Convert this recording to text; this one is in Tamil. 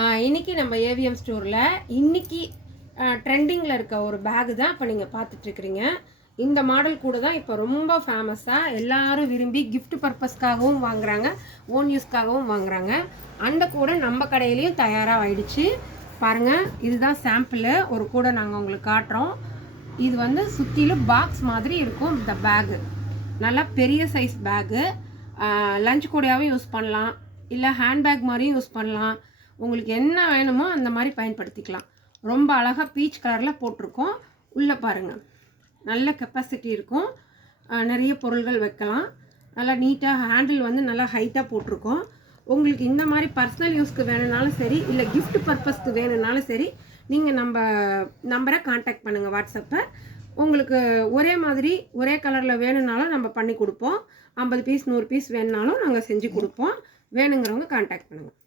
இன்னைக்கு நம்ம ஏவிஎம் ஸ்டோரில் இன்னைக்கு ட்ரெண்டிங்கில் இருக்க ஒரு பேகு தான் இப்போ நீங்கள் பார்த்துட்ருக்குறீங்க. இந்த மாடல் கூட தான் இப்போ ரொம்ப ஃபேமஸாக எல்லாரும் விரும்பி கிஃப்ட் பர்பஸ்க்காகவும் வாங்குறாங்க, ஓன் யூஸ்க்காகவும் வாங்குறாங்க. அந்த கூட நம்ம கடையிலையும் தயாராக ஆயிடுச்சு. பாருங்கள், இதுதான் சாம்பிள். ஒரு கூட நாங்கள் உங்களுக்கு காட்டுறோம். இது வந்து சுற்றிலும் பாக்ஸ் மாதிரி இருக்கும். இந்த பேகு நல்லா பெரிய சைஸ் பேகு. லஞ்ச் கூடையாகவும் யூஸ் பண்ணலாம், இல்லை ஹேண்ட்பேக் மாதிரியும் யூஸ் பண்ணலாம். உங்களுக்கு என்ன வேணுமோ அந்த மாதிரி பயன்படுத்திக்கலாம். ரொம்ப அழகாக பீச் கலரில் போட்டிருக்கோம். உள்ளே பாருங்கள், நல்ல கெப்பாசிட்டி இருக்கும். நிறைய பொருள்கள் வைக்கலாம். நல்லா நீட்டாக ஹேண்டில் வந்து நல்லா ஹைட்டாக போட்டிருக்கோம். உங்களுக்கு இந்த மாதிரி பர்சனல் யூஸ்க்கு வேணும்னாலும் சரி, இல்லை கிஃப்ட் பர்பஸ்க்கு வேணும்னாலும் சரி, நீங்கள் நம்ம நம்பரை காண்டாக்ட் பண்ணுங்கள், வாட்ஸ்அப்பை. உங்களுக்கு ஒரே மாதிரி ஒரே கலரில் வேணும்னாலும் நம்ம பண்ணி கொடுப்போம். 50 பீஸ் 100 பீஸ் வேணுனாலும் நாங்கள் செஞ்சு கொடுப்போம். வேணுங்கிறவங்க காண்டாக்ட் பண்ணுங்கள்.